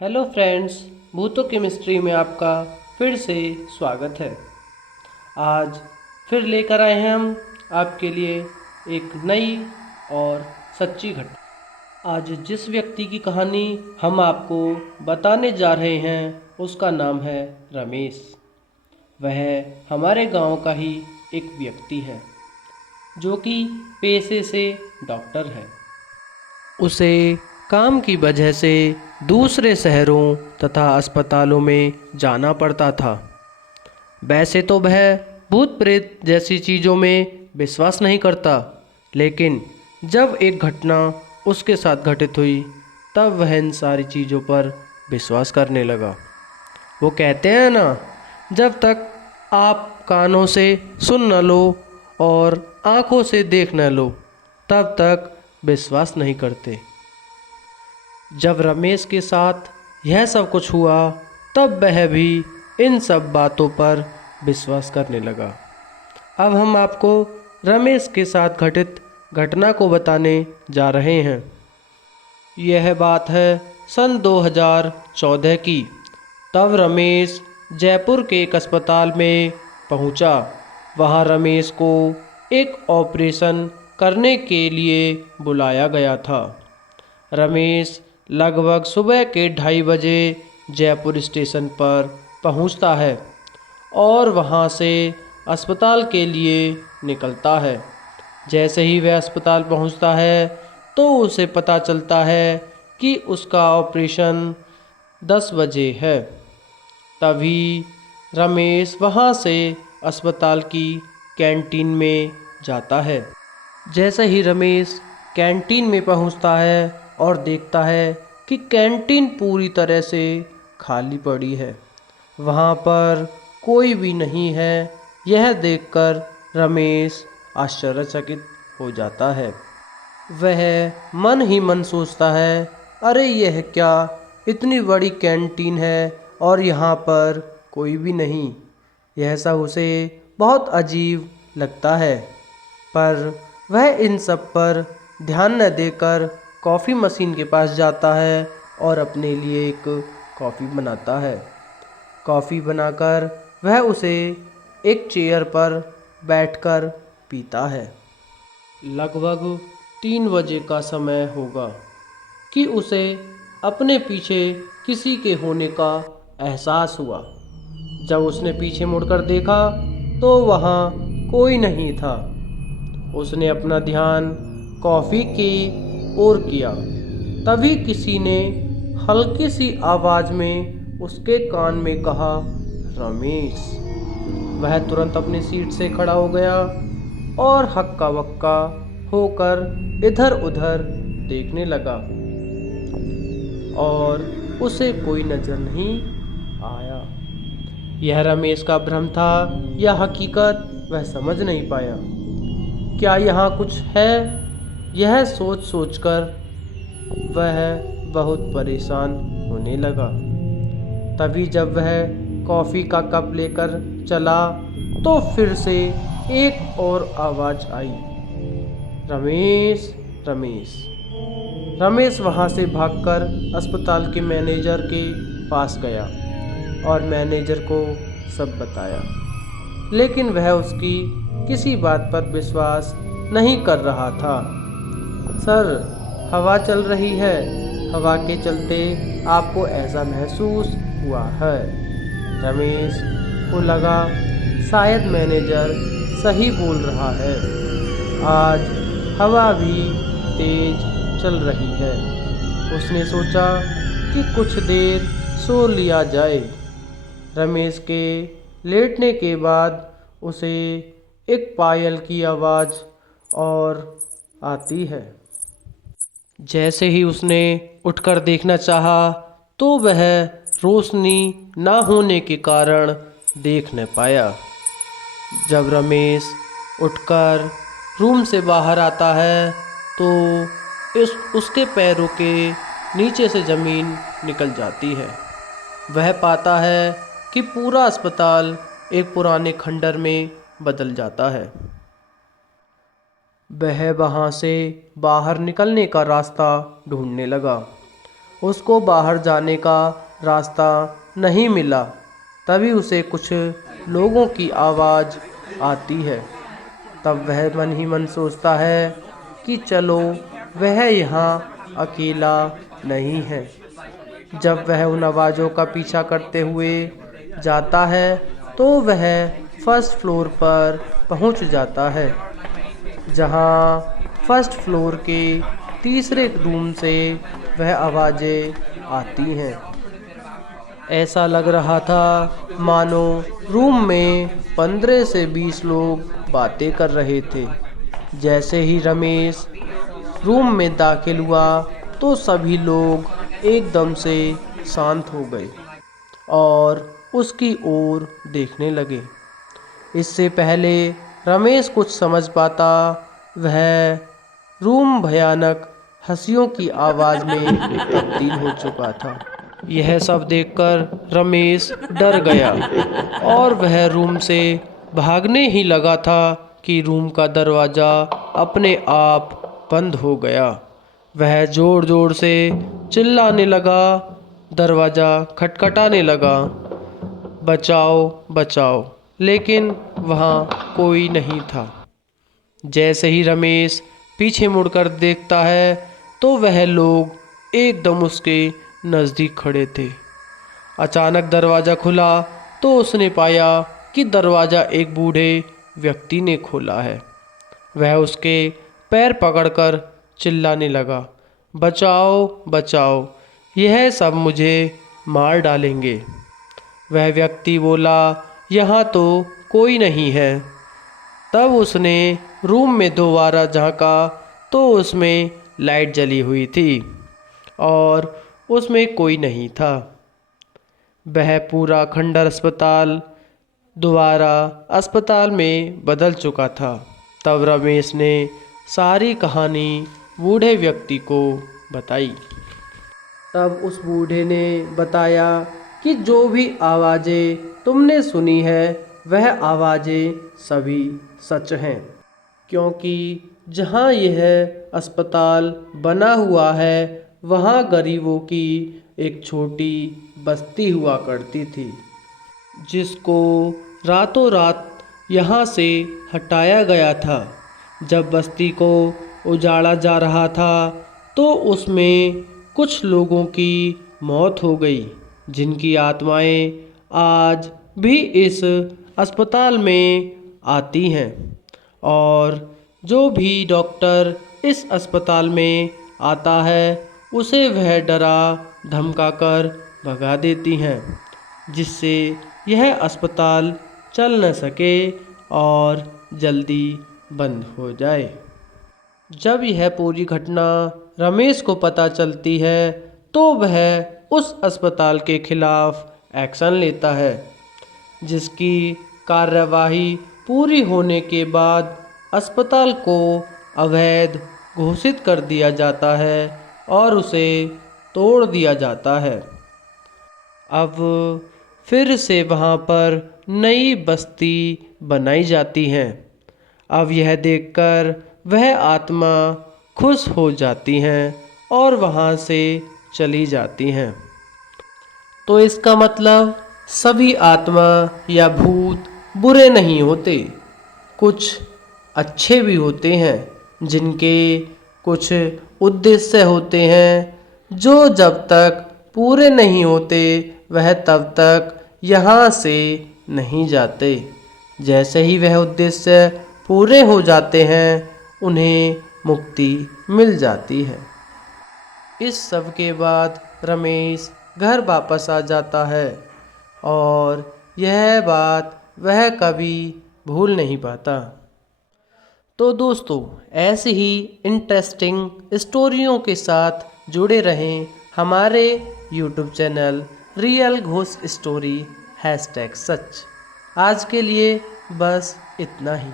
Hello friends, भूतो chemistry में आपका फिर से स्वागत है। आज फिर लेकर आए हैं हम आपके लिए एक नई और सच्ची घटना। आज जिस व्यक्ति की कहानी हम आपको बताने जा रहे हैं उसका नाम है रमेश। वह हमारे गांव का ही एक व्यक्ति है जो कि पेशे से डॉक्टर है। उसे काम की वजह से दूसरे शहरों तथा अस्पतालों में जाना पड़ता था। वैसे तो वह भूत प्रेत जैसी चीज़ों में विश्वास नहीं करता, लेकिन जब एक घटना उसके साथ घटित हुई तब वह इन सारी चीज़ों पर विश्वास करने लगा। वो कहते हैं ना, जब तक आप कानों से सुन न लो और आँखों से देख न लो तब तक विश्वास नहीं करते। जब रमेश के साथ यह सब कुछ हुआ तब वह भी इन सब बातों पर विश्वास करने लगा। अब हम आपको रमेश के साथ घटित घटना को बताने जा रहे हैं। यह बात है सन 2014 की। तब रमेश जयपुर के एक अस्पताल में पहुंचा। वहां रमेश को एक ऑपरेशन करने के लिए बुलाया गया था। रमेश लगभग सुबह के 2:30 बजे जयपुर स्टेशन पर पहुंचता है और वहां से अस्पताल के लिए निकलता है। जैसे ही वह अस्पताल पहुंचता है तो उसे पता चलता है कि उसका ऑपरेशन 10 बजे है। तभी रमेश वहां से अस्पताल की कैंटीन में जाता है। जैसे ही रमेश कैंटीन में पहुंचता है और देखता है कि कैंटीन पूरी तरह से खाली पड़ी है, वहां पर कोई भी नहीं है। यह देखकर रमेश आश्चर्यचकित हो जाता है। वह मन ही मन सोचता है, अरे यह क्या, इतनी बड़ी कैंटीन है और यहाँ पर कोई भी नहीं। यह सब उसे बहुत अजीब लगता है, पर वह इन सब पर ध्यान न देकर कॉफ़ी मशीन के पास जाता है और अपने लिए एक कॉफ़ी बनाता है। कॉफ़ी बनाकर वह उसे एक चेयर पर बैठकर पीता है। लगभग 3 बजे का समय होगा कि उसे अपने पीछे किसी के होने का एहसास हुआ। जब उसने पीछे मुड़कर देखा तो वहाँ कोई नहीं था। उसने अपना ध्यान कॉफ़ी की ओर किया। तभी किसी ने हल्की सी आवाज़ में उसके कान में कहा, रमेश। वह तुरंत अपनी सीट से खड़ा हो गया और हक्का बक्का होकर इधर उधर देखने लगा और उसे कोई नजर नहीं आया। यह रमेश का भ्रम था या हकीकत, वह समझ नहीं पाया। क्या यहाँ कुछ है? यह सोच सोचकर वह बहुत परेशान होने लगा। तभी जब वह कॉफ़ी का कप लेकर चला तो फिर से एक और आवाज़ आई, रमेश रमेश। रमेश वहाँ से भागकर अस्पताल के मैनेजर के पास गया और मैनेजर को सब बताया, लेकिन वह उसकी किसी बात पर विश्वास नहीं कर रहा था। सर, हवा चल रही है, हवा के चलते आपको ऐसा महसूस हुआ है। रमेश को लगा शायद मैनेजर सही बोल रहा है, आज हवा भी तेज चल रही है। उसने सोचा कि कुछ देर सो लिया जाए। रमेश के लेटने के बाद उसे एक पायल की आवाज़ और आती है। जैसे ही उसने उठकर देखना चाहा तो वह रोशनी ना होने के कारण देख न पाया। जब रमेश उठकर रूम से बाहर आता है तो उसके पैरों के नीचे से ज़मीन निकल जाती है। वह पाता है कि पूरा अस्पताल एक पुराने खंडर में बदल जाता है। वह वहाँ से बाहर निकलने का रास्ता ढूंढने लगा। उसको बाहर जाने का रास्ता नहीं मिला। तभी उसे कुछ लोगों की आवाज़ आती है। तब वह मन ही मन सोचता है कि चलो वह यहाँ अकेला नहीं है। जब वह उन आवाज़ों का पीछा करते हुए जाता है तो वह फर्स्ट फ्लोर पर पहुंच जाता है, जहां फर्स्ट फ्लोर के तीसरे रूम से वह आवाज़ें आती हैं। ऐसा लग रहा था मानो रूम में 15 से 20 लोग बातें कर रहे थे। जैसे ही रमेश रूम में दाखिल हुआ तो सभी लोग एकदम से शांत हो गए और उसकी ओर देखने लगे। इससे पहले रमेश कुछ समझ पाता, वह रूम भयानक हंसियों की आवाज़ में तब्दील हो चुका था। यह सब देखकर रमेश डर गया और वह रूम से भागने ही लगा था कि रूम का दरवाज़ा अपने आप बंद हो गया। वह ज़ोर ज़ोर से चिल्लाने लगा, दरवाज़ा खटखटाने लगा, बचाओ बचाओ, लेकिन वहाँ कोई नहीं था। जैसे ही रमेश पीछे मुड़कर देखता है तो वह लोग एकदम उसके नज़दीक खड़े थे। अचानक दरवाज़ा खुला तो उसने पाया कि दरवाज़ा एक बूढ़े व्यक्ति ने खोला है। वह उसके पैर पकड़कर चिल्लाने लगा, बचाओ बचाओ, यह सब मुझे मार डालेंगे। वह व्यक्ति बोला, यहाँ तो कोई नहीं है। तब उसने रूम में दोबारा झांका तो उसमें लाइट जली हुई थी और उसमें कोई नहीं था। वह पूरा खंडर अस्पताल दोबारा अस्पताल में बदल चुका था। तब रमेश ने सारी कहानी बूढ़े व्यक्ति को बताई। तब उस बूढ़े ने बताया कि जो भी आवाज़ें तुमने सुनी है वह आवाज़ें सभी सच हैं, क्योंकि जहाँ यह अस्पताल बना हुआ है वहाँ गरीबों की एक छोटी बस्ती हुआ करती थी, जिसको रातों रात यहाँ से हटाया गया था। जब बस्ती को उजाड़ा जा रहा था तो उसमें कुछ लोगों की मौत हो गई, जिनकी आत्माएं आज भी इस अस्पताल में आती हैं और जो भी डॉक्टर इस अस्पताल में आता है उसे वह डरा धमकाकर भगा देती हैं, जिससे यह अस्पताल चल न सके और जल्दी बंद हो जाए। जब यह पूरी घटना रमेश को पता चलती है तो वह उस अस्पताल के खिलाफ एक्शन लेता है, जिसकी कार्यवाही पूरी होने के बाद अस्पताल को अवैध घोषित कर दिया जाता है और उसे तोड़ दिया जाता है। अब फिर से वहाँ पर नई बस्ती बनाई जाती है। अब यह देखकर वह आत्मा खुश हो जाती हैं और वहाँ से चली जाती हैं। तो इसका मतलब सभी आत्मा या भूत बुरे नहीं होते, कुछ अच्छे भी होते हैं जिनके कुछ उद्देश्य होते हैं जो जब तक पूरे नहीं होते वह तब तक यहाँ से नहीं जाते। जैसे ही वह उद्देश्य पूरे हो जाते हैं उन्हें मुक्ति मिल जाती है। इस सब के बाद रमेश घर वापस आ जाता है और यह बात वह कभी भूल नहीं पाता। तो दोस्तों, ऐसे ही इंटरेस्टिंग स्टोरियों के साथ जुड़े रहें हमारे YouTube channel Real Ghost Story #सच। आज के लिए बस इतना ही।